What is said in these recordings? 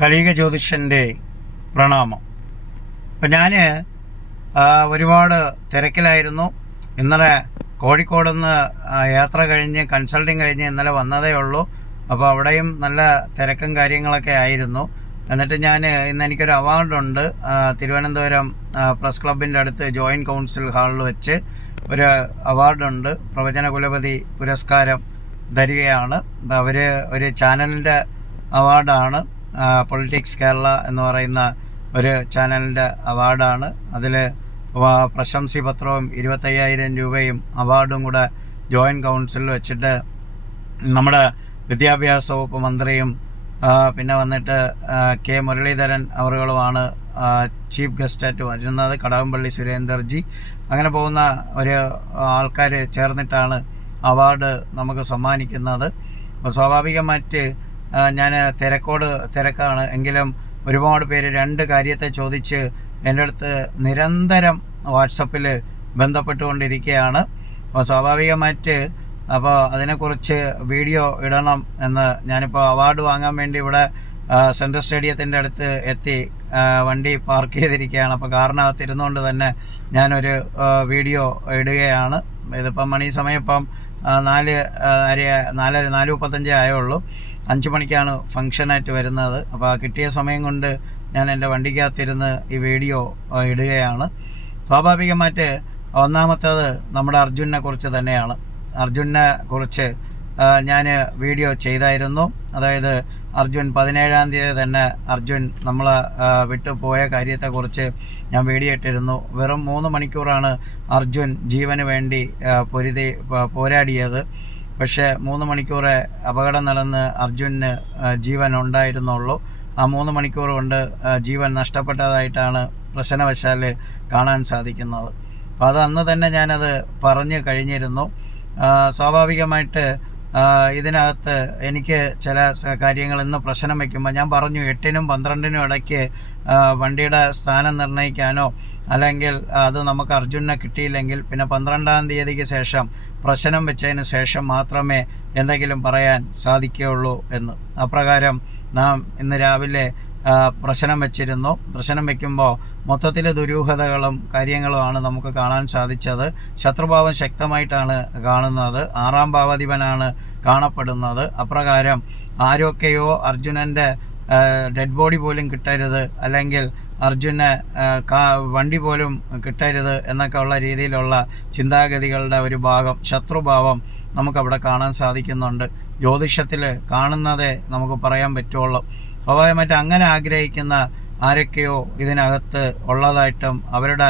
കലിക ജ്യോതിഷൻ്റെ പ്രണാമം. അപ്പം ഞാൻ ഒരുപാട് തിരക്കിലായിരുന്നു. ഇന്നലെ കോഴിക്കോട് നിന്ന് യാത്ര കഴിഞ്ഞ് കൺസൾട്ടിങ് കഴിഞ്ഞ് ഇന്നലെ വന്നതേ ഉള്ളൂ. അപ്പോൾ അവിടെയും നല്ല തിരക്കും കാര്യങ്ങളൊക്കെ ആയിരുന്നു. എന്നിട്ട് ഇന്ന് എനിക്കൊരു അവാർഡുണ്ട്. തിരുവനന്തപുരം പ്രസ് ക്ലബിൻ്റെ അടുത്ത് ജോയിൻറ്റ് കൗൺസിൽ ഹാളിൽ വെച്ച് ഒരു അവാർഡുണ്ട്. പ്രവചന കുലപതി പുരസ്കാരം തരികയാണ്. അവർ ഒരു ചാനലിൻ്റെ അവാർഡാണ്. പൊളിറ്റിക്സ് കേരള എന്ന് പറയുന്ന ഒരു ചാനലിൻ്റെ അവാർഡാണ്. അതിൽ പ്രശംസി പത്രവും 25,000 രൂപയും അവാർഡും കൂടെ ജോയിൻറ്റ് കൗൺസിലിൽ വെച്ചിട്ട് നമ്മുടെ വിദ്യാഭ്യാസ വകുപ്പ് മന്ത്രിയും പിന്നെ വന്നിട്ട് കെ മുരളീധരൻ അവറുകളുമാണ് ചീഫ് ഗസ്റ്റായിട്ട് വരുന്നത്. കടകംപള്ളി സുരേന്ദർജി, അങ്ങനെ പോകുന്ന ഒരു ആൾക്കാർ ചേർന്നിട്ടാണ് അവാർഡ് നമുക്ക് സമ്മാനിക്കുന്നത്. അപ്പോൾ സ്വാഭാവികമായിട്ട് ഞാൻ തിരക്കാണ്. എങ്കിലും ഒരുപാട് പേര് 2 കാര്യത്തെ ചോദിച്ച് എൻ്റെ അടുത്ത് നിരന്തരം വാട്സപ്പിൽ ബന്ധപ്പെട്ടുകൊണ്ടിരിക്കുകയാണ്. അപ്പോൾ സ്വാഭാവികമായിട്ട് അതിനെക്കുറിച്ച് വീഡിയോ ഇടണം എന്ന് ഞാനിപ്പോൾ അവാർഡ് വാങ്ങാൻ വേണ്ടി ഇവിടെ സെൻട്രൽ സ്റ്റേഡിയത്തിൻ്റെ അടുത്ത് എത്തി വണ്ടി പാർക്ക് ചെയ്തിരിക്കുകയാണ്. അപ്പോൾ കാറിനകത്ത് ഇരുന്നുകൊണ്ട് തന്നെ ഞാനൊരു വീഡിയോ ഇടുകയാണ്. ഇതിപ്പം സമയം ഇപ്പം 4:35 ആയുള്ളൂ. 5 മണിക്കാണ് ഫംഗ്ഷനായിട്ട് വരുന്നത്. അപ്പോൾ കിട്ടിയ സമയം കൊണ്ട് ഞാൻ എൻ്റെ വണ്ടിക്കകത്തിരുന്ന് ഈ വീഡിയോ ഇടുകയാണ്. സ്വാഭാവികമായിട്ട് ഒന്നാമത്തേത് നമ്മുടെ അർജുനെ കുറിച്ച് തന്നെയാണ്. അർജുനെ കുറിച്ച് ഞാൻ വീഡിയോ ചെയ്തായിരുന്നു. അതായത് അർജുൻ 17-ാം തീയതി തന്നെ അർജുൻ നമ്മളെ വിട്ടു പോയ കാര്യത്തെക്കുറിച്ച് ഞാൻ വീഡിയോ ഇട്ടിരുന്നു. വെറും 3 മണിക്കൂറാണ് അർജുൻ ജീവന് വേണ്ടി പോരാടിയത്. പക്ഷേ 3 മണിക്കൂറെ അപകടം നടന്ന് അർജുന് ജീവൻ ഉണ്ടായിരുന്നുള്ളൂ. ആ 3 മണിക്കൂർ കൊണ്ട് ജീവൻ നഷ്ടപ്പെട്ടതായിട്ടാണ് പ്രശ്നവശാൽ കാണാൻ സാധിക്കുന്നത്. അപ്പോൾ അത് അന്ന് തന്നെ ഞാനത് പറഞ്ഞു കഴിഞ്ഞിരുന്നു. സ്വാഭാവികമായിട്ട് ഇതിനകത്ത് എനിക്ക് ചില കാര്യങ്ങൾ ഇന്ന് പ്രശ്നം വയ്ക്കുമ്പോൾ ഞാൻ പറഞ്ഞു 8-നും 12-നും ഇടയ്ക്ക് വണ്ടിയുടെ സ്ഥാനം നിർണ്ണയിക്കാനോ അല്ലെങ്കിൽ അത് നമുക്ക് അർജുനെ കിട്ടിയില്ലെങ്കിൽ പിന്നെ 12-ാം തീയതിക്ക് ശേഷം പ്രശ്നം വെച്ചതിന് ശേഷം മാത്രമേ എന്തെങ്കിലും പറയാൻ സാധിക്കുകയുള്ളൂ എന്ന്. അപ്രകാരം നാം ഇന്ന് രാവിലെ പ്രശ്നം വെച്ചിരുന്നു. പ്രശ്നം വയ്ക്കുമ്പോൾ മൊത്തത്തിൽ ദുരൂഹതകളും കാര്യങ്ങളുമാണ് നമുക്ക് കാണാൻ സാധിച്ചത്. ശത്രുഭാവം ശക്തമായിട്ടാണ് കാണുന്നത്. 6-ാം ഭാവാധിപനാണ് കാണപ്പെടുന്നത്. അപ്രകാരം ആരൊക്കെയോ അർജുനൻ്റെ ഡെഡ് ബോഡി പോലും കിട്ടരുത്, അല്ലെങ്കിൽ അർജുനെ വണ്ടി പോലും കിട്ടരുത് എന്നൊക്കെ ഉള്ള രീതിയിലുള്ള ചിന്താഗതികളുടെ ഒരു ഭാഗം, ശത്രുഭാവം നമുക്കവിടെ കാണാൻ സാധിക്കുന്നുണ്ട്. ജ്യോതിഷത്തിൽ കാണുന്നതേ നമുക്ക് പറയാൻ പറ്റുള്ളൂ. സ്വാഭാവികമായിട്ട് അങ്ങനെ ആഗ്രഹിക്കുന്ന ആരൊക്കെയോ ഇതിനകത്ത് ഉള്ളതായിട്ടും അവരുടെ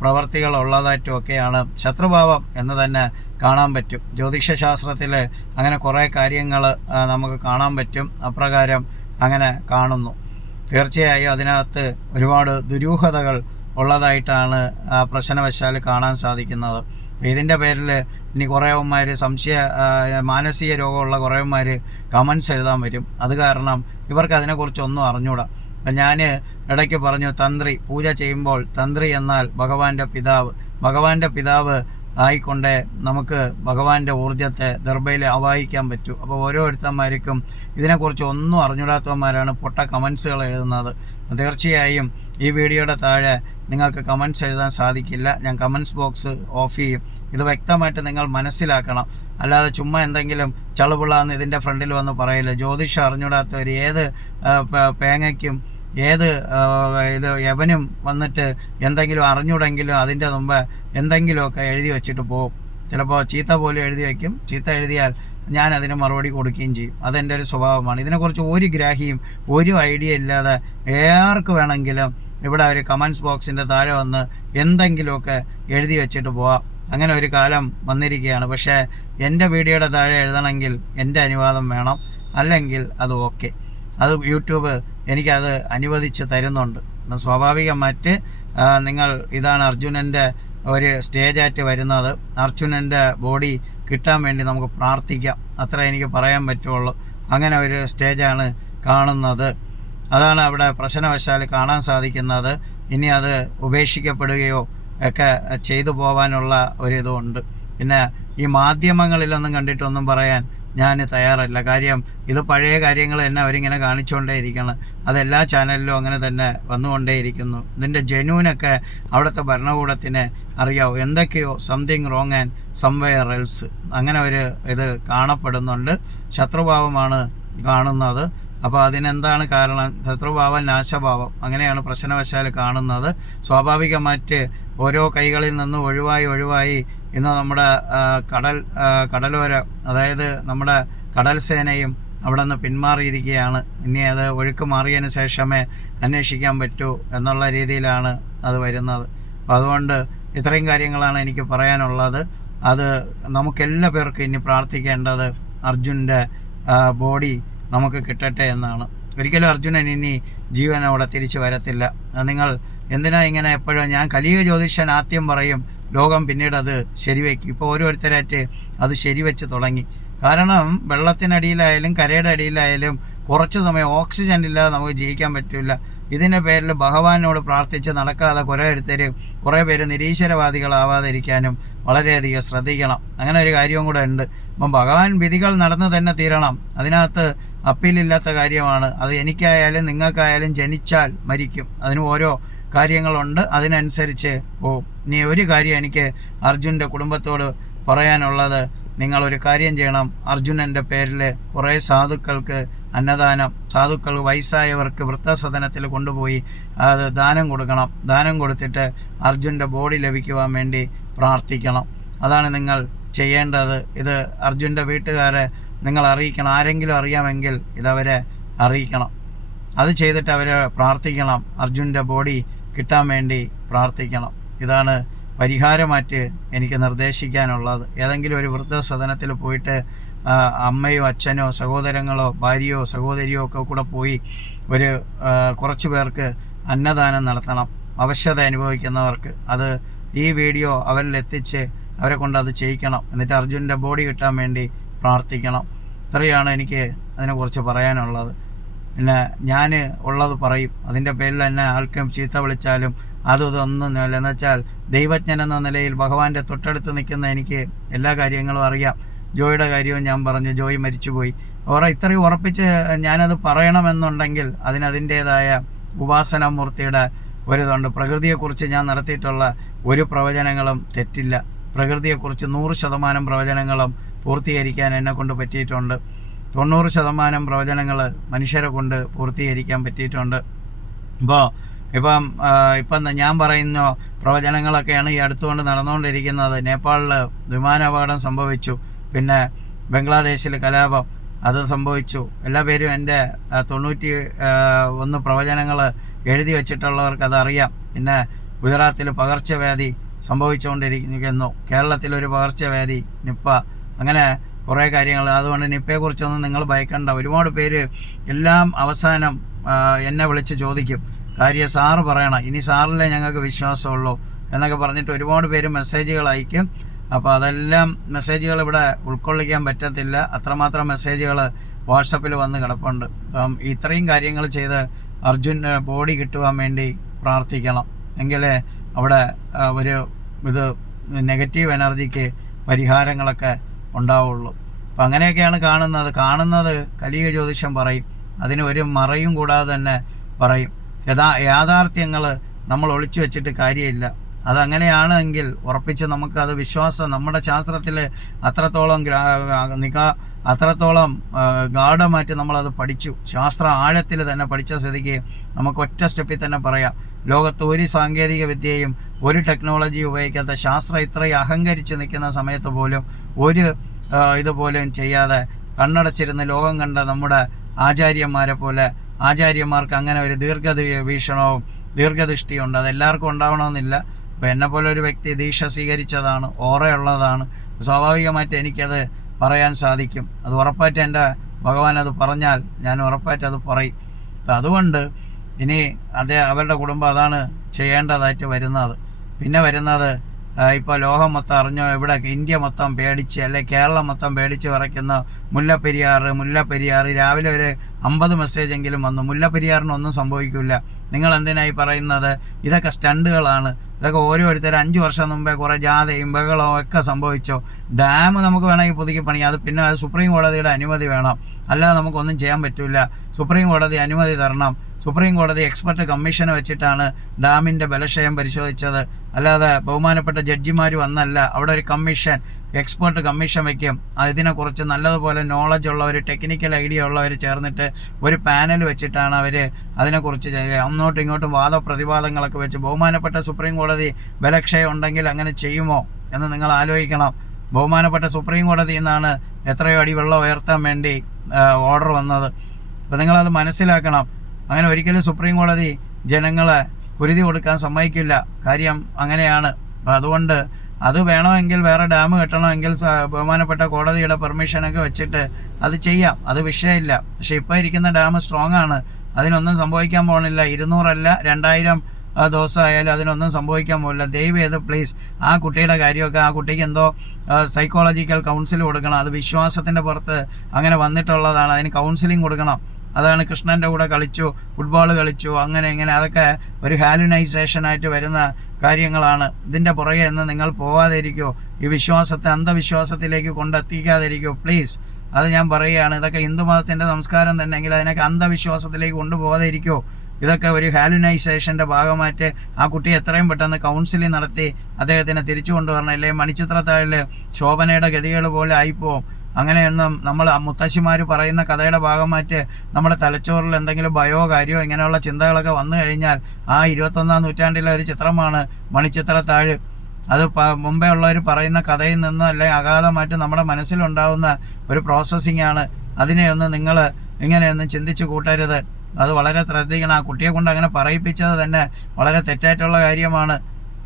പ്രവർത്തികൾ ഉള്ളതായിട്ടും ഒക്കെയാണ് ശത്രുഭാവം എന്ന് തന്നെ കാണാൻ പറ്റും. ജ്യോതിഷശാസ്ത്രത്തിൽ അങ്ങനെ കുറേ കാര്യങ്ങൾ നമുക്ക് കാണാൻ പറ്റും. അപ്രകാരം അങ്ങനെ കാണുന്നു. തീർച്ചയായും അതിനകത്ത് ഒരുപാട് ദുരൂഹതകൾ ഉള്ളതായിട്ടാണ് പ്രശ്നവശാൽ കാണാൻ സാധിക്കുന്നത്. ഇതിൻ്റെ പേരിൽ ഇനി കുറേവന്മാർ മാനസിക രോഗമുള്ള കുറേവന്മാർ കമൻസ് എഴുതാൻ വരും. അത് കാരണം ഇവർക്ക് അതിനെക്കുറിച്ചൊന്നും അറിഞ്ഞൂടാ. അപ്പം ഞാൻ ഇടയ്ക്ക് പറഞ്ഞു, തന്ത്രി പൂജ ചെയ്യുമ്പോൾ തന്ത്രി എന്നാൽ ഭഗവാന്റെ പിതാവ് ആയിക്കൊണ്ടേ നമുക്ക് ഭഗവാന്റെ ഊർജ്ജത്തെ ദർബയിൽ ആവാഹിക്കാൻ പറ്റൂ. അപ്പോൾ ഓരോരുത്തന്മാർക്കും ഇതിനെക്കുറിച്ച് ഒന്നും അറിഞ്ഞൂടാത്തവന്മാരാണ് പൊട്ട കമൻസുകൾ എഴുതുന്നത്. തീർച്ചയായും ഈ വീഡിയോയുടെ താഴെ നിങ്ങൾക്ക് കമൻസ് എഴുതാൻ സാധിക്കില്ല. ഞാൻ കമൻസ് ബോക്സ് ഓഫ് ചെയ്യും. ഇത് വ്യക്തമായിട്ട് നിങ്ങൾ മനസ്സിലാക്കണം. അല്ലാതെ ചുമ്മാ എന്തെങ്കിലും ചളുപിള്ളാന്ന് ഇതിൻ്റെ ഫ്രണ്ടിൽ വന്ന് പറയില്ല. ജ്യോതിഷം അറിഞ്ഞൂടാത്തവർ ഏത് പേങ്ങയ്ക്കും ഏത് യവനും വന്നിട്ട് എന്തെങ്കിലും അറിഞ്ഞൂടെങ്കിലും അതിൻ്റെ മുമ്പ് എന്തെങ്കിലുമൊക്കെ എഴുതി വെച്ചിട്ട് പോകും. ചിലപ്പോൾ ചീത്ത പോലും എഴുതി വയ്ക്കും. ചീത്ത എഴുതിയാൽ ഞാൻ അതിന് മറുപടി കൊടുക്കുകയും ചെയ്യും. അതെൻ്റെ ഒരു സ്വഭാവമാണ്. ഇതിനെക്കുറിച്ച് ഒരു ഗ്രാഹ്യം ഒരു ഐഡിയ ഇല്ലാതെ ആർക്ക് വേണമെങ്കിലും ഇവിടെ ഒരു കമൻസ് ബോക്സിൻ്റെ താഴെ വന്ന് എന്തെങ്കിലുമൊക്കെ എഴുതി വെച്ചിട്ട് പോവാം. അങ്ങനെ ഒരു കാലം വന്നിരിക്കുകയാണ്. പക്ഷേ എൻ്റെ വീഡിയോയുടെ താഴെ എഴുതണമെങ്കിൽ എൻ്റെ അനുവാദം വേണം, അല്ലെങ്കിൽ അത് ഓക്കെ. അത് യൂട്യൂബ് എനിക്കത് അനുവദിച്ച് തരുന്നുണ്ട്. സ്വാഭാവികമായിട്ട് നിങ്ങൾ ഇതാണ് അർജുനൻ്റെ ഒരു സ്റ്റേജായിട്ട് വരുന്നത്. അർജുനൻ്റെ ബോഡി കിട്ടാൻ വേണ്ടി നമുക്ക് പ്രാർത്ഥിക്കാം. അത്ര എനിക്ക് പറയാൻ പറ്റുള്ളൂ. അങ്ങനെ ഒരു സ്റ്റേജാണ് കാണുന്നത്. അതാണ് അവിടെ പ്രശ്നവശാൽ കാണാൻ സാധിക്കുന്നത്. ഇനി അത് ഉപേക്ഷിക്കപ്പെടുകയോ ഒക്കെ ചെയ്തു പോകാനുള്ള ഒരിതുമുണ്ട്. പിന്നെ ഈ മാധ്യമങ്ങളിലൊന്നും കണ്ടിട്ടൊന്നും പറയാൻ ഞാൻ തയ്യാറല്ല. കാര്യം ഇത് പഴയ കാര്യങ്ങൾ തന്നെ അവരിങ്ങനെ കാണിച്ചുകൊണ്ടേ ഇരിക്കണം. അതെല്ലാ ചാനലിലും അങ്ങനെ തന്നെ വന്നുകൊണ്ടേയിരിക്കുന്നു. ഇതിൻ്റെ ജെന്യൂനൊക്കെ അവിടുത്തെ ഭരണകൂടത്തിന് അറിയാവും. എന്തൊക്കെയോ something wrong and somewhere else അങ്ങനെ ഒരു ഇത് കാണപ്പെടുന്നുണ്ട്. ശത്രുഭാവമാണ് കാണുന്നത്. അപ്പോൾ അതിനെന്താണ് കാരണം? ശത്രുഭാവം നാശഭാവം അങ്ങനെയാണ് പ്രശ്നവശാൽ കാണുന്നത്. സ്വാഭാവികമായിട്ട് ഓരോ കൈകളിൽ നിന്ന് ഒഴിവായി ഇന്ന് നമ്മുടെ കടലോര, അതായത് നമ്മുടെ കടൽ സേനയും അവിടെ നിന്ന് പിന്മാറിയിരിക്കുകയാണ്. ഇനി അത് ഒഴുക്ക് മാറിയതിന് ശേഷമേ അന്വേഷിക്കാൻ പറ്റൂ എന്നുള്ള രീതിയിലാണ് അത് വരുന്നത്. അപ്പോൾ അതുകൊണ്ട് ഇത്രയും കാര്യങ്ങളാണ് എനിക്ക് പറയാനുള്ളത്. അത് നമുക്കെല്ലാ പേർക്കും ഇനി പ്രാർത്ഥിക്കേണ്ടത് അർജുൻ്റെ ബോഡി നമുക്ക് കിട്ടട്ടെ എന്നാണ്. ഒരിക്കലും അർജുനൻ ഇനി ജീവനോടെ തിരിച്ചു വരത്തില്ല. നിങ്ങൾ എന്തിനാ ഇങ്ങനെ എപ്പോഴും? ഞാൻ കലിയുഗ ജ്യോതിഷൻ ആദ്യം പറയും, ലോകം പിന്നീട് അത് ശരിവെക്കും. ഇപ്പോൾ ഓരോരുത്തരായിട്ട് അത് ശരിവെച്ച് തുടങ്ങി. കാരണം വെള്ളത്തിനടിയിലായാലും കരയുടെ അടിയിലായാലും കുറച്ച് സമയം ഓക്സിജൻ ഇല്ലാതെ നമുക്ക് ജീവിക്കാൻ പറ്റില്ല. ഇതിൻ്റെ പേരിൽ ഭഗവാനോട് പ്രാർത്ഥിച്ച് നടക്കാതെ കുറേ പേര് നിരീശ്വരവാദികളാവാതിരിക്കാനും വളരെയധികം ശ്രദ്ധിക്കണം. അങ്ങനെ ഒരു കാര്യവും കൂടെ ഉണ്ട്. അപ്പം ഭഗവാൻ വിധികൾ നടന്നു തന്നെ തീരണം. അതിനകത്ത് അപ്പീലില്ലാത്ത കാര്യമാണ്. അത് എനിക്കായാലും നിങ്ങൾക്കായാലും ജനിച്ചാൽ മരിക്കും. അതിന് ഓരോ കാര്യങ്ങളുണ്ട്, അതിനനുസരിച്ച് പോവും. ഇനി ഒരു കാര്യം എനിക്ക് അർജുൻ്റെ കുടുംബത്തോട് പറയാനുള്ളത്, നിങ്ങളൊരു കാര്യം ചെയ്യണം. അർജുനൻ്റെ പേരിൽ കുറേ സാധുക്കൾക്ക് അന്നദാനം, സാധുക്കൾ വയസ്സായവർക്ക് വൃദ്ധസദനത്തിൽ കൊണ്ടുപോയി അത് ദാനം കൊടുക്കണം. ദാനം കൊടുത്തിട്ട് അർജുൻ്റെ ബോഡി ലഭിക്കുവാൻ വേണ്ടി പ്രാർത്ഥിക്കണം. അതാണ് നിങ്ങൾ ചെയ്യേണ്ടത്. ഇത് അർജുൻ്റെ വീട്ടുകാരെ നിങ്ങൾ അറിയിക്കണം. ആരെങ്കിലും അറിയാമെങ്കിൽ ഇതവരെ അറിയിക്കണം. അത് ചെയ്തിട്ട് അവരെ പ്രാർത്ഥിക്കണം. അർജുൻ്റെ ബോഡി കിട്ടാൻ വേണ്ടി പ്രാർത്ഥിക്കണം. ഇതാണ് പരിഹാരമായിട്ട് എനിക്ക് നിർദ്ദേശിക്കാനുള്ളത്. ഏതെങ്കിലും ഒരു വൃദ്ധസദനത്തിൽ പോയിട്ട് അമ്മയോ അച്ഛനോ സഹോദരങ്ങളോ ഭാര്യയോ സഹോദരിയോ ഒക്കെ കൂടെ പോയി കുറച്ച് പേർക്ക് അന്നദാനം നടത്തണം. അവശത അനുഭവിക്കുന്നവർക്ക് അത് ഈ വീഡിയോ അവരിലെത്തിച്ച് അവരെ കൊണ്ട് അത് ചെയ്യിക്കണം. എന്നിട്ട് അർജുൻ്റെ ബോഡി കിട്ടാൻ വേണ്ടി പ്രാർത്ഥിക്കണം. ഇത്രയാണ് എനിക്ക് അതിനെക്കുറിച്ച് പറയാനുള്ളത്. പിന്നെ ഞാൻ ഉള്ളത് പറയും. അതിൻ്റെ പേരിൽ തന്നെ ആൾക്കും ചീത്ത വിളിച്ചാലും അതൊന്നും എന്ന് വെച്ചാൽ ദൈവജ്ഞൻ എന്ന നിലയിൽ ഭഗവാന്റെ തൊട്ടടുത്ത് നിൽക്കുന്ന എനിക്ക് എല്ലാ കാര്യങ്ങളും അറിയാം. ജോയിയുടെ കാര്യവും ഞാൻ പറഞ്ഞു. ജോയി മരിച്ചുപോയി. ഇത്രയും ഉറപ്പിച്ച് ഞാനത് പറയണമെന്നുണ്ടെങ്കിൽ അതിനതിൻ്റേതായ ഉപാസനാമൂർത്തിയുടെ ഒരിതുണ്ട്. പ്രകൃതിയെക്കുറിച്ച് ഞാൻ നടത്തിയിട്ടുള്ള ഒരു പ്രവചനങ്ങളും തെറ്റില്ല. പ്രകൃതിയെക്കുറിച്ച് 100% പ്രവചനങ്ങളും പൂർത്തീകരിക്കാൻ എന്നെക്കൊണ്ട് പറ്റിയിട്ടുണ്ട്. 90% പ്രവചനങ്ങൾ മനുഷ്യരെ കൊണ്ട് പൂർത്തീകരിക്കാൻ പറ്റിയിട്ടുണ്ട്. ഇപ്പം ഞാൻ പറയുന്ന പ്രവചനങ്ങളൊക്കെയാണ് ഈ അടുത്തുകൊണ്ട് നടന്നുകൊണ്ടിരിക്കുന്നത്. നേപ്പാളിൽ വിമാനാപകടം സംഭവിച്ചു. പിന്നെ ബംഗ്ലാദേശിൽ കലാപം അത് സംഭവിച്ചു. എല്ലാ പേരും എൻ്റെ 91 പ്രവചനങ്ങൾ എഴുതി വച്ചിട്ടുള്ളവർക്ക് അതറിയാം. പിന്നെ ഗുജറാത്തിൽ പകർച്ചവ്യാധി സംഭവിച്ചുകൊണ്ടിരിക്കുന്നു. കേരളത്തിലൊരു പകർച്ചവ്യാധി നിപ്പ, അങ്ങനെ കുറേ കാര്യങ്ങൾ. അതുകൊണ്ട് നിപ്പയെക്കുറിച്ചൊന്നും നിങ്ങൾ ഭയക്കണ്ട. ഒരുപാട് പേര് എല്ലാം അവസാനം എന്നെ വിളിച്ച് ചോദിക്കും, കാര്യം സാറ് പറയണം, ഇനി സാറിലെ ഞങ്ങൾക്ക് വിശ്വാസമുള്ളൂ എന്നൊക്കെ പറഞ്ഞിട്ട് ഒരുപാട് പേര് മെസ്സേജുകൾ അയക്കും. അപ്പോൾ അതെല്ലാം മെസ്സേജുകൾ ഇവിടെ ഉൾക്കൊള്ളിക്കാൻ പറ്റത്തില്ല. അത്രമാത്രം മെസ്സേജുകൾ വാട്സപ്പിൽ വന്ന് കിടപ്പുണ്ട്. അപ്പം ഇത്രയും കാര്യങ്ങൾ ചെയ്ത് അർജുൻ്റെ ബോഡി കിട്ടുവാൻ വേണ്ടി പ്രാർത്ഥിക്കണം. എങ്കിലേ അവിടെ ഒരു നെഗറ്റീവ് എനർജിക്ക് പരിഹാരങ്ങളൊക്കെ ഉണ്ടാവുള്ളൂ. അപ്പം അങ്ങനെയൊക്കെയാണ് കാണുന്നത് കലിയുഗ ജ്യോതിഷം പറയും. അതിന് ഒരു മറയും കൂടാതെ തന്നെ പറയും. യാഥാർത്ഥ്യങ്ങൾ നമ്മൾ ഒളിച്ചു വെച്ചിട്ട് കാര്യമില്ല. അതങ്ങനെയാണെങ്കിൽ ഉറപ്പിച്ച് നമുക്കത് വിശ്വാസം, നമ്മുടെ ശാസ്ത്രത്തിൽ അത്രത്തോളം ഗാഢമായിട്ട് നമ്മളത് പഠിച്ചു. ശാസ്ത്ര ആഴത്തിൽ തന്നെ പഠിച്ച സ്ഥിതിക്ക് നമുക്ക് ഒറ്റ സ്റ്റെപ്പിൽ തന്നെ പറയാം, ലോകത്ത് ഒരു സാങ്കേതിക വിദ്യയും ഒരു ടെക്നോളജി ഉപയോഗിക്കാത്ത ശാസ്ത്രം ഇത്രയും അഹങ്കരിച്ച് നിൽക്കുന്ന സമയത്ത് പോലും ഒരു ഇതുപോലും ചെയ്യാതെ കണ്ണടച്ചിരുന്ന് ലോകം കണ്ട നമ്മുടെ ആചാര്യന്മാരെ പോലെ, ആചാര്യന്മാർക്ക് അങ്ങനെ ഒരു വീക്ഷണവും ദീർഘദൃഷ്ടിയുണ്ട്. അതെല്ലാവർക്കും ഉണ്ടാവണമെന്നില്ല. അപ്പോൾ എന്നെപ്പോലെ ഒരു വ്യക്തി ദീക്ഷ സ്വീകരിച്ചതാണ്, ഓറയുള്ളതാണ്. സ്വാഭാവികമായിട്ട് എനിക്കത് പറയാൻ സാധിക്കും. അത് ഉറപ്പായിട്ട് എൻ്റെ ഭഗവാൻ അത് പറഞ്ഞാൽ ഞാൻ ഉറപ്പായിട്ട് അത് പറയും. അപ്പം അതുകൊണ്ട് ഇനി അവരുടെ കുടുംബം അതാണ് ചെയ്യേണ്ടതായിട്ട് വരുന്നത്. പിന്നെ വരുന്നത് ഇപ്പോൾ ലോകം മൊത്തം അറിഞ്ഞോ, ഇവിടെ ഇന്ത്യ മൊത്തം പേടിച്ച്, അല്ലെ കേരളം മൊത്തം പേടിച്ച് വിറയ്ക്കുന്ന മുല്ലപ്പെരിയാർ രാവിലെ ഒരു 50 മെസ്സേജെങ്കിലും വന്നു. മുല്ലപ്പെരിയാറിനൊന്നും സംഭവിക്കില്ല. നിങ്ങൾ എന്തിനായി പറയുന്നത്? ഇതൊക്കെ സ്റ്റണ്ടുകളാണ്. ഇതൊക്കെ ഓരോരുത്തർ 5 വർഷം മുമ്പേ കുറേ ജാഥയും ബഹളവും ഒക്കെ സംഭവിച്ചോ. ഡാം നമുക്ക് വേണമെങ്കിൽ പുതുക്കി പണിയാം. അത് പിന്നെ അത് സുപ്രീം കോടതിയുടെ അനുമതി വേണം, അല്ലാതെ നമുക്കൊന്നും ചെയ്യാൻ പറ്റില്ല. സുപ്രീം കോടതി അനുമതി തരണം. സുപ്രീം കോടതി എക്സ്പെർട്ട് കമ്മീഷനെ വെച്ചിട്ടാണ് ഡാമിൻ്റെ ബലക്ഷയം പരിശോധിച്ചത്, അല്ലാതെ ബഹുമാനപ്പെട്ട ജഡ്ജിമാർ വന്നല്ല. അവിടെ ഒരു കമ്മീഷൻ, എക്സ്പെർട്ട് കമ്മീഷൻ വയ്ക്കും. ഇതിനെക്കുറിച്ച് നല്ലതുപോലെ നോളജ് ഉള്ളവർ, ടെക്നിക്കൽ ഐഡിയ ഉള്ളവർ ചേർന്നിട്ട് ഒരു പാനൽ വെച്ചിട്ടാണ് അവർ അതിനെക്കുറിച്ച് അങ്ങോട്ടും ഇങ്ങോട്ടും വാദപ്രതിവാദങ്ങളൊക്കെ വെച്ച്. ബഹുമാനപ്പെട്ട സുപ്രീം കോടതി ബലക്ഷയം ഉണ്ടെങ്കിൽ അങ്ങനെ ചെയ്യുമോ എന്ന് നിങ്ങൾ ആലോചിക്കണം. ബഹുമാനപ്പെട്ട സുപ്രീം കോടതിയിൽ നിന്നാണ് എത്രയോ അടി വെള്ളം ഉയർത്താൻ വേണ്ടി ഓർഡർ വന്നത്. അപ്പോൾ നിങ്ങളത് മനസ്സിലാക്കണം. അങ്ങനെ ഒരിക്കലും സുപ്രീം കോടതി ജനങ്ങളെ കുരുതി കൊടുക്കാൻ സമ്മതിക്കില്ല. കാര്യം അങ്ങനെയാണ്. അപ്പോൾ അതുകൊണ്ട് അത് വേണമെങ്കിൽ വേറെ ഡാം കെട്ടണമെങ്കിൽ ബഹുമാനപ്പെട്ട കോടതിയുടെ പെർമിഷനൊക്കെ വെച്ചിട്ട് അത് ചെയ്യാം, അത് വിഷയമില്ല. പക്ഷേ ഇപ്പോൾ ഇരിക്കുന്ന ഡാം സ്ട്രോങ് ആണ്, അതിനൊന്നും സംഭവിക്കാൻ പോകുന്നില്ല. 200 അല്ല 2000 ദിവസമായാലും അതിനൊന്നും സംഭവിക്കാൻ പോകില്ല. ദയവേത് പ്ലീസ് ആ കുട്ടിയുടെ കാര്യമൊക്കെ, ആ കുട്ടിക്ക് എന്തോ സൈക്കോളജിക്കൽ കൗൺസിൽ കൊടുക്കണം. അത് വിശ്വാസത്തിൻ്റെ പുറത്ത് അങ്ങനെ വന്നിട്ടുള്ളതാണ്. അതിന് കൗൺസിലിംഗ് കൊടുക്കണം. അതാണ് കൃഷ്ണൻ്റെ കൂടെ കളിച്ചു, ഫുട്ബോൾ കളിച്ചു, അങ്ങനെ ഇങ്ങനെ, അതൊക്കെ ഒരു ഹാലുനൈസേഷനായിട്ട് വരുന്ന കാര്യങ്ങളാണ്. ഇതിൻ്റെ പുറകെ നിന്ന് നിങ്ങൾ പോകാതിരിക്കുമോ, ഈ വിശ്വാസത്തെ അന്ധവിശ്വാസത്തിലേക്ക് കൊണ്ടെത്തിക്കാതിരിക്കുമോ പ്ലീസ്. അത് ഞാൻ പറയുകയാണ്. ഇതൊക്കെ ഹിന്ദു മതത്തിൻ്റെ സംസ്കാരം തന്നെയെങ്കിൽ അതിനൊക്കെ അന്ധവിശ്വാസത്തിലേക്ക് കൊണ്ടുപോകാതിരിക്കുമോ. ഇതൊക്കെ ഒരു ഹാലുനൈസേഷൻ്റെ ഭാഗമായിട്ട് ആ കുട്ടി എത്രയും പെട്ടെന്ന് കൗൺസിലിംഗ് നടത്തി അദ്ദേഹത്തിനെ തിരിച്ചു കൊണ്ടുവരണം. അല്ലെങ്കിൽ മണിച്ചിത്രത്താഴിൽ ശോഭനയുടെ ഗതികൾ പോലെ ആയിപ്പോവും. അങ്ങനെയൊന്നും നമ്മൾ മുത്തശ്ശിമാർ പറയുന്ന കഥയുടെ ഭാഗമായിട്ട് നമ്മുടെ തലച്ചോറിൽ എന്തെങ്കിലും കാര്യമോ ഇങ്ങനെയുള്ള ചിന്തകളൊക്കെ വന്നു കഴിഞ്ഞാൽ ആ 21-ാം നൂറ്റാണ്ടിലെ ഒരു ചിത്രമാണ് മണിച്ചിത്രത്താഴ്. അത് മുമ്പേ ഉള്ളവർ പറയുന്ന കഥയിൽ നിന്ന് അല്ലെങ്കിൽ അഗാധമായിട്ട് നമ്മുടെ മനസ്സിലുണ്ടാവുന്ന ഒരു പ്രോസസ്സിംഗ് ആണ്. അതിനെയൊന്നും നിങ്ങൾ ഇങ്ങനെയൊന്നും ചിന്തിച്ച് കൂട്ടരുത്. അത് വളരെ ശ്രദ്ധിക്കണം. ആ കുട്ടിയെ കൊണ്ട് അങ്ങനെ പറയിപ്പിച്ചത് തന്നെ വളരെ തെറ്റായിട്ടുള്ള കാര്യമാണ്.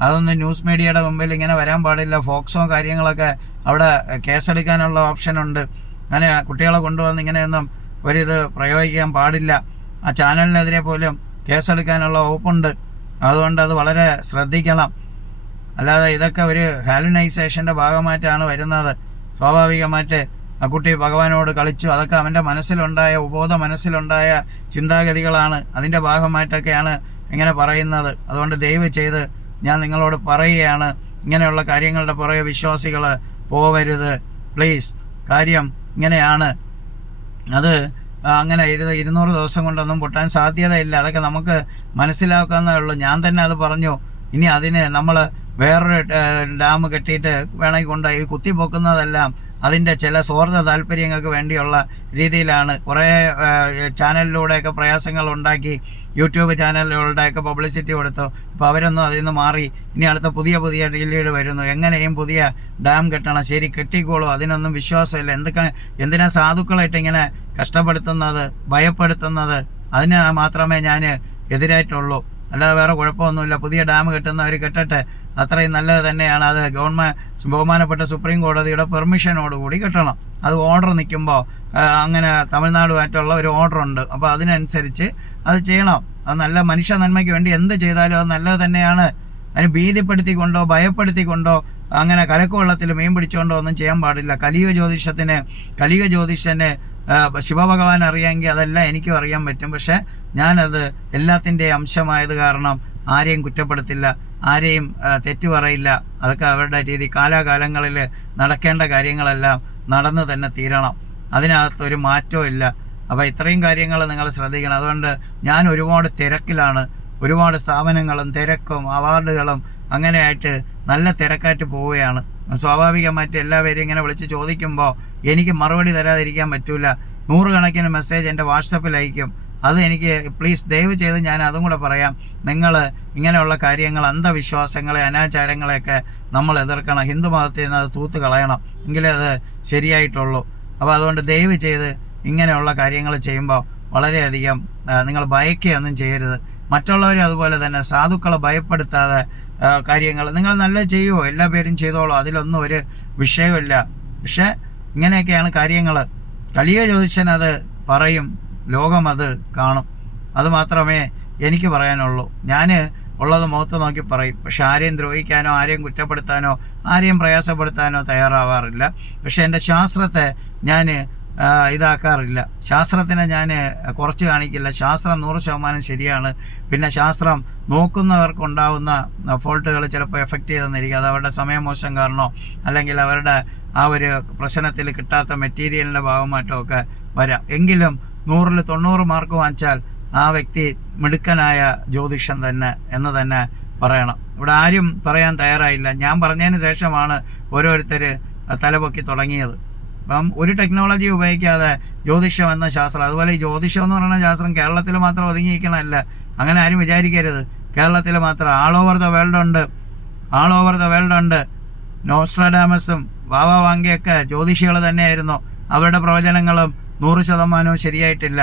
അതൊന്നും ന്യൂസ് മീഡിയയുടെ മുമ്പിൽ ഇങ്ങനെ വരാൻ പാടില്ല. ഫോക്സോ കാര്യങ്ങളൊക്കെ അവിടെ കേസെടുക്കാനുള്ള ഓപ്ഷനുണ്ട്. അങ്ങനെ കുട്ടികളെ കൊണ്ടുവന്ന് ഇങ്ങനെയൊന്നും ഒരിത് പ്രയോഗിക്കാൻ പാടില്ല. ആ ചാനലിനെതിരെ പോലും കേസെടുക്കാനുള്ള വകുപ്പുണ്ട്. അതുകൊണ്ട് അത് വളരെ ശ്രദ്ധിക്കണം. അല്ലാതെ ഇതൊക്കെ ഒരു ഹാലുനൈസേഷൻ്റെ ഭാഗമായിട്ടാണ് വരുന്നത്. സ്വാഭാവികമായിട്ട് ആ കുട്ടി ഭഗവാനോട് കളിച്ചു, അതൊക്കെ അവൻ്റെ മനസ്സിലുണ്ടായ ഉപബോധ മനസ്സിലുണ്ടായ ചിന്താഗതികളാണ്. അതിൻ്റെ ഭാഗമായിട്ടൊക്കെയാണ് ഇങ്ങനെ പറയുന്നത്. അതുകൊണ്ട് ദയവ് ചെയ്ത് ഞാൻ നിങ്ങളോട് പറയുകയാണ്, ഇങ്ങനെയുള്ള കാര്യങ്ങളുടെ പുറകെ വിശ്വാസികൾ പോവരുത് പ്ലീസ്. കാര്യം ഇങ്ങനെയാണ്. അത് അങ്ങനെ 200 ദിവസം കൊണ്ടൊന്നും പൊട്ടാൻ സാധ്യതയില്ല. അതൊക്കെ നമുക്ക് മനസ്സിലാക്കാവുന്നേ ഉള്ളൂ. ഞാൻ തന്നെ അത് പറഞ്ഞു. ഇനി അതിന് നമ്മൾ വേറൊരു ഡാം കെട്ടിയിട്ട് വേണമെങ്കിൽ കൊണ്ടുപോയി കുത്തിപ്പൊക്കുന്നതെല്ലാം അതിൻ്റെ ചില സ്വാർത്ഥ താല്പര്യങ്ങൾക്ക് വേണ്ടിയുള്ള രീതിയിലാണ്. കുറേ ചാനലിലൂടെയൊക്കെ പ്രയാസങ്ങൾ ഉണ്ടാക്കി, യൂട്യൂബ് ചാനലുകളുടെയൊക്കെ പബ്ലിസിറ്റി കൊടുത്തു. ഇപ്പോൾ അവരൊന്നും അതിൽ നിന്ന് മാറി. ഇനി അടുത്ത പുതിയ ഡീലീഡ് വരുന്നു. എങ്ങനെയും പുതിയ ഡാം കെട്ടണം. ശരി, കെട്ടിക്കോളൂ, അതിനൊന്നും വിശ്വാസമില്ല. എന്തിനാ സാധുക്കളായിട്ട് ഇങ്ങനെ കഷ്ടപ്പെടുത്തുന്നത്, ഭയപ്പെടുത്തുന്നത്? അതിന് മാത്രമേ ഞാൻ എതിരായിട്ടുള്ളൂ. അല്ലാതെ വേറെ കുഴപ്പമൊന്നുമില്ല. പുതിയ ഡാം കെട്ടുന്നവർ കെട്ടട്ടെ, അത്രയും നല്ലത് തന്നെയാണ്. അത് ബഹുമാനപ്പെട്ട സുപ്രീം കോടതിയുടെ പെർമിഷനോടുകൂടി കെട്ടണം. അത് ഓർഡർ നിൽക്കുമ്പോൾ അങ്ങനെ തമിഴ്നാടുമായിട്ടുള്ള ഒരു ഓർഡറുണ്ട്. അപ്പോൾ അതിനനുസരിച്ച് അത് ചെയ്യണം. അത് നല്ല മനുഷ്യ നന്മയ്ക്ക് വേണ്ടി എന്ത് ചെയ്താലും അത് നല്ലത് തന്നെയാണ്. അതിന് ഭീതിപ്പെടുത്തിക്കൊണ്ടോ ഭയപ്പെടുത്തിക്കൊണ്ടോ അങ്ങനെ കലക്കുവെള്ളത്തിൽ മീൻ പിടിച്ചുകൊണ്ടോ ഒന്നും ചെയ്യാൻ പാടില്ല. കലിക ജ്യോതിഷന് ശിവഭഗവാൻ അറിയാമെങ്കിൽ അതെല്ലാം എനിക്കും അറിയാൻ പറ്റും. പക്ഷേ ഞാനത് എല്ലാത്തിൻ്റെ അംശമായത് കാരണം ആരെയും കുറ്റപ്പെടുത്തില്ല, ആരെയും തെറ്റു പറയില്ല. അതൊക്കെ അവരുടെ രീതി. കാലാകാലങ്ങളിൽ നടക്കേണ്ട കാര്യങ്ങളെല്ലാം നടന്നു തന്നെ തീരണം. അതിനകത്തൊരു മാറ്റവും ഇല്ല. അപ്പോൾ ഇത്രയും കാര്യങ്ങൾ നിങ്ങൾ ശ്രദ്ധിക്കണം. അതുകൊണ്ട് ഞാൻ ഒരുപാട് തിരക്കിലാണ്. ഒരുപാട് സ്ഥാപനങ്ങളും തിരക്കും അവാർഡുകളും അങ്ങനെയായിട്ട് നല്ല തിരക്കായിട്ട് പോവുകയാണ്. സ്വാഭാവികമായിട്ട് എല്ലാവരും ഇങ്ങനെ വിളിച്ച് ചോദിക്കുമ്പോൾ എനിക്ക് മറുപടി തരാതിരിക്കാൻ പറ്റില്ല. 100 കണക്കിന് മെസ്സേജ് എൻ്റെ വാട്സപ്പിൽ അയക്കും. അത് എനിക്ക് പ്ലീസ് ദയവ് ചെയ്ത് ഞാൻ അതും കൂടെ പറയാം. നിങ്ങൾ ഇങ്ങനെയുള്ള കാര്യങ്ങൾ, അന്ധവിശ്വാസങ്ങളെ, അനാചാരങ്ങളെയൊക്കെ നമ്മൾ എതിർക്കണം. ഹിന്ദു മതത്തിൽ നിന്ന് അത് തൂത്ത് കളയണം, എങ്കിലേ അത് ശരിയായിട്ടുള്ളൂ. അപ്പോൾ അതുകൊണ്ട് ദയവ് ചെയ്ത് ഇങ്ങനെയുള്ള കാര്യങ്ങൾ ചെയ്യുമ്പോൾ വളരെയധികം നിങ്ങൾ ഭയക്കുകയൊന്നും ചെയ്യരുത്. മറ്റുള്ളവരും അതുപോലെ തന്നെ സാധുക്കളെ ഭയപ്പെടുത്താതെ കാര്യങ്ങൾ നിങ്ങൾ നല്ല ചെയ്യുമോ, എല്ലാ പേരും ചെയ്തോളൂ, അതിലൊന്നും ഒരു വിഷയമില്ല. പക്ഷേ ഇങ്ങനെയൊക്കെയാണ് കാര്യങ്ങൾ. കലിക ജ്യോതിഷൻ അത് പറയും, ലോകം അത് കാണും. അതുമാത്രമേ എനിക്ക് പറയാനുള്ളൂ. ഞാൻ ഉള്ളത് മുഖത്ത് നോക്കി പറയും. പക്ഷെ ആരെയും ദ്രോഹിക്കാനോ ആരെയും കുറ്റപ്പെടുത്താനോ ആരെയും പ്രയാസപ്പെടുത്താനോ തയ്യാറാവാറില്ല. പക്ഷെ എൻ്റെ ശാസ്ത്രത്തെ ഞാൻ ഇതാക്കാറില്ല. ശാസ്ത്രത്തിനെ ഞാൻ കുറച്ച് കാണിക്കില്ല. ശാസ്ത്രം 100% ശരിയാണ്. പിന്നെ ശാസ്ത്രം നോക്കുന്നവർക്കുണ്ടാവുന്ന ഫോൾട്ടുകൾ ചിലപ്പോൾ എഫക്റ്റ് ചെയ്തെന്നിരിക്കും. അത് അവരുടെ സമയമോശം കാരണമോ അല്ലെങ്കിൽ അവരുടെ ആ ഒരു പ്രശ്നത്തിൽ കിട്ടാത്ത മെറ്റീരിയലിൻ്റെ ഭാഗമായിട്ടോ ഒക്കെ വരാം. എങ്കിലും 100-ൽ 90 മാർക്ക് വാങ്ങിച്ചാൽ ആ വ്യക്തി മിടുക്കനായ ജ്യോതിഷൻ തന്നെ എന്ന് തന്നെ പറയണം. ഇവിടെ ആരും പറയാൻ തയ്യാറായില്ല. ഞാൻ പറഞ്ഞതിന് ശേഷമാണ് ഓരോരുത്തർ തലപൊക്കി തുടങ്ങിയത്. അപ്പം ഒരു ടെക്നോളജി ഉപയോഗിക്കാതെ ജ്യോതിഷം എന്ന ശാസ്ത്രം, അതുപോലെ ഈ ജ്യോതിഷം എന്ന് പറയുന്ന ശാസ്ത്രം കേരളത്തിൽ മാത്രം ഒതുങ്ങിയിരിക്കണമല്ല. അങ്ങനെ ആരും വിചാരിക്കരുത്. കേരളത്തിൽ മാത്രം ആൾ ഓവർ ദ വേൾഡ് ഉണ്ട്. നോസ്ട്രാഡാമസും വാവ വാങ്കിയൊക്കെ ജ്യോതിഷികൾ തന്നെയായിരുന്നു. അവരുടെ പ്രവചനങ്ങളും 100% ശരിയായിട്ടില്ല.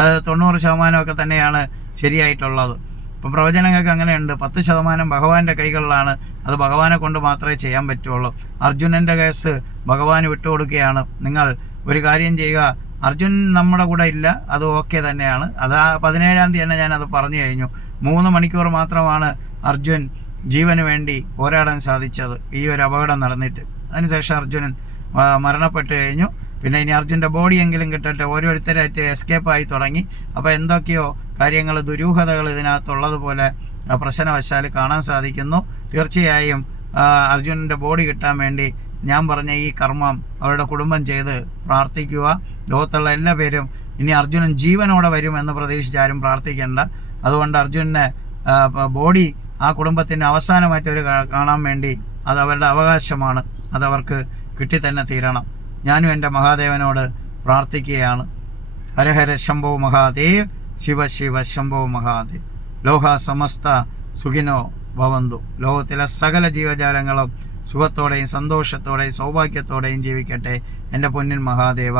അത് 90% തന്നെയാണ് ശരിയായിട്ടുള്ളത്. ഇപ്പം പ്രവചനങ്ങൾക്ക് അങ്ങനെയുണ്ട്. 10% ഭഗവാന്റെ കൈകളിലാണ്. അത് ഭഗവാനെ കൊണ്ട് മാത്രമേ ചെയ്യാൻ പറ്റുള്ളൂ. അർജുനൻ്റെ കേസ് ഭഗവാൻ വിട്ടുകൊടുക്കുകയാണ്. നിങ്ങൾ ഒരു കാര്യം ചെയ്യുക, അർജുൻ നമ്മുടെ കൂടെ ഇല്ല, അത് ഓക്കെ തന്നെയാണ്. അത് 17-ാം തീയതി തന്നെ ഞാനത് പറഞ്ഞു കഴിഞ്ഞു. 3 മണിക്കൂർ മാത്രമാണ് അർജുൻ ജീവന് വേണ്ടി പോരാടാൻ സാധിച്ചത് ഈ ഒരു അപകടം നടന്നിട്ട്. അതിനുശേഷം അർജുനൻ മരണപ്പെട്ട് കഴിഞ്ഞു. പിന്നെ ഇനി അർജുൻ്റെ ബോഡിയെങ്കിലും കിട്ടട്ടെ. ഓരോരുത്തരായിട്ട് എസ്കേപ്പായി തുടങ്ങി. അപ്പോൾ എന്തൊക്കെയോ കാര്യങ്ങൾ, ദുരൂഹതകൾ ഇതിനകത്തുള്ളതുപോലെ പ്രശ്നവശാൽ കാണാൻ സാധിക്കുന്നു. തീർച്ചയായും അർജുനൻ്റെ ബോഡി കിട്ടാൻ വേണ്ടി ഞാൻ പറഞ്ഞ ഈ കർമ്മം അവരുടെ കുടുംബം ചെയ്ത് പ്രാർത്ഥിക്കുക. ലോകത്തുള്ള എല്ലാ പേരും ഇനി അർജുനൻ ജീവനോടെ വരുമെന്ന് പ്രതീക്ഷിച്ചാരും പ്രാർത്ഥിക്കേണ്ട. അതുകൊണ്ട് അർജുനൻ്റെ ബോഡി ആ കുടുംബത്തിൻ്റെ അവസാനമായിട്ടൊരു കാണാൻ വേണ്ടി അത് അവരുടെ അവകാശമാണ്. അതവർക്ക് കിട്ടി തന്നെ തീരണം. ഞാനും എൻ്റെ മഹാദേവനോട് പ്രാർത്ഥിക്കുകയാണ്. ഹരഹര ശംഭോ മഹാദേവ്, ശിവ ശിവ ശംഭോ മഹാദേവ്. ലോക സമസ്ത സുഖിനോ ഭവന്തു. ലോകത്തിലെ സകല ജീവജാലങ്ങളും സുഖത്തോടെയും സന്തോഷത്തോടെയും സൗഭാഗ്യത്തോടെയും ജീവിക്കട്ടെ. എൻ്റെ പൊന്നിൻ മഹാദേവ.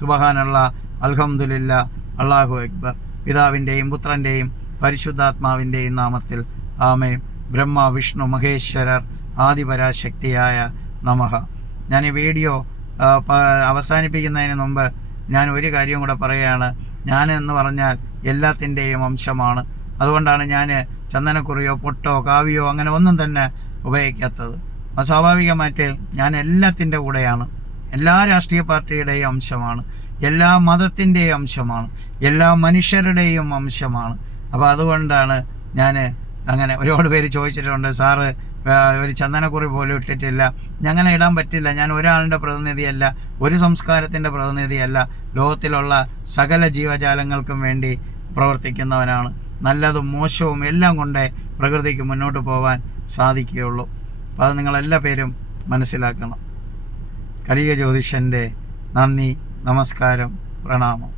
സുബ്ഹാനല്ലാ, അൽഹംദുലില്ലാ, അല്ലാഹു അക്ബർ. പിതാവിൻ്റെയും പുത്രൻ്റെയും പരിശുദ്ധാത്മാവിൻ്റെയും നാമത്തിൽ ആമേൻ. ബ്രഹ്മ വിഷ്ണു മഹേശ്വരർ ആദിപരാശക്തിയായ നമഃ. ഞാൻ ഈ വീഡിയോ അവസാനിപ്പിക്കുന്നതിന് മുമ്പ് ഞാൻ ഒരു കാര്യം കൂടെ പറയുകയാണ്. ഞാൻ എന്ന് പറഞ്ഞാൽ എല്ലാത്തിൻ്റെയും അംശമാണ്. അതുകൊണ്ടാണ് ഞാൻ ചന്ദനക്കുറിയോ പൊട്ടോ കാവ്യോ അങ്ങനെ ഒന്നും തന്നെ ഉപയോഗിക്കാത്തത്. സ്വാഭാവികമായിട്ട് ഞാൻ എല്ലാത്തിൻ്റെ കൂടെയാണ്. എല്ലാ രാഷ്ട്രീയ പാർട്ടിയുടെയും അംശമാണ്, എല്ലാ മതത്തിൻ്റെയും അംശമാണ്, എല്ലാ മനുഷ്യരുടെയും അംശമാണ്. അപ്പോൾ അതുകൊണ്ടാണ് ഞാൻ അങ്ങനെ. ഒരുപാട് പേര് ചോദിച്ചിട്ടുണ്ട്, സാറ് ഒരു ചന്ദനക്കുറി പോലും ഇട്ടിട്ടില്ല. അങ്ങനെ ഇടാൻ പറ്റില്ല. ഞാൻ ഒരാളുടെ പ്രതിനിധിയല്ല, ഒരു സംസ്കാരത്തിൻ്റെ പ്രതിനിധിയല്ല. ലോകത്തിലുള്ള സകല ജീവജാലങ്ങൾക്കും വേണ്ടി പ്രവർത്തിക്കുന്നവനാണ്. നല്ലതും മോശവും എല്ലാം കൊണ്ടേ പ്രകൃതിക്ക് മുന്നോട്ട് പോകാൻ സാധിക്കുകയുള്ളൂ. അപ്പോൾ അത് നിങ്ങളെല്ലാ പേരും മനസ്സിലാക്കണം. കലിക ജ്യോതിഷൻ്റെ നന്ദി, നമസ്കാരം, പ്രണാമം.